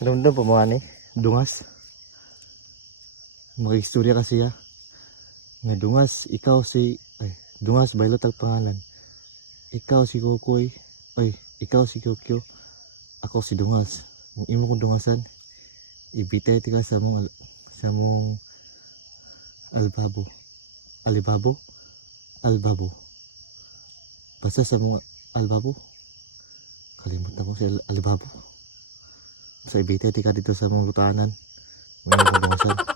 Ramdam pa mo ani, dungas. Mag-istorya kasi ya. Nga dungas, ikaw si dungas baylot ang pangalan. Ikaw si Kokoy, ikaw si Kyokyo. Ako si Dungas. Kung imo kong dungasan, ibitay ti ka sa mong albabo. Alibabo? Albabo. Basta sa mong albabo. Kalimut na ko si alibabo. Sa ibitay ti ka dito sa mong lutanan. May kong dungasan.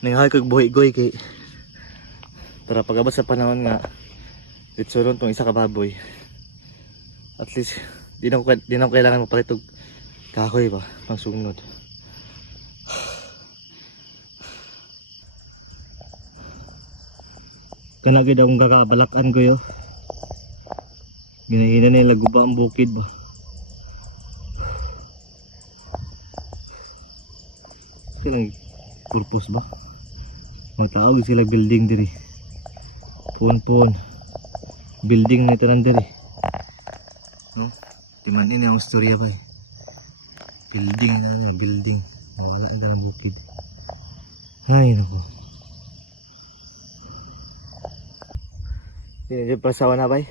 Nangyahay kag buhi-goy kay para pagabot sa panahon nga ditsuron tong isa ka baboy. At least di na ko kailangan mapalit og kahoy ba pang sunod. Kana gid akong kakabalakan ko yo. Ginahina na laguba ang bukid ba. Silang purpose ba? Matawag sila building diri. Puon building na ito nandiri. No? Timan ini ang storya ba eh. Building na building. Wala na dalang bukid. Ay nako. Hindi pa sawa na ba eh.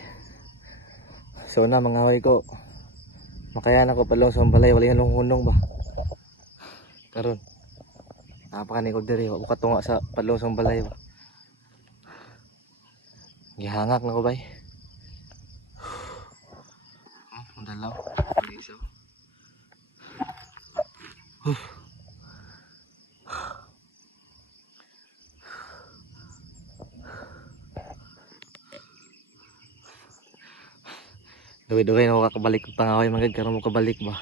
Sawa na mga hoy ko. Makayan ako palong sa balay. Wala yung hunong ba. Karon. Napakanikod diri, wala ka tunga sa padlong sa balay ba. Gihangak na ko bay. Ang dalaw, isaw. Duwi-duwi na ako kakabalik ng pangahoy magad karon mo kabalik ba.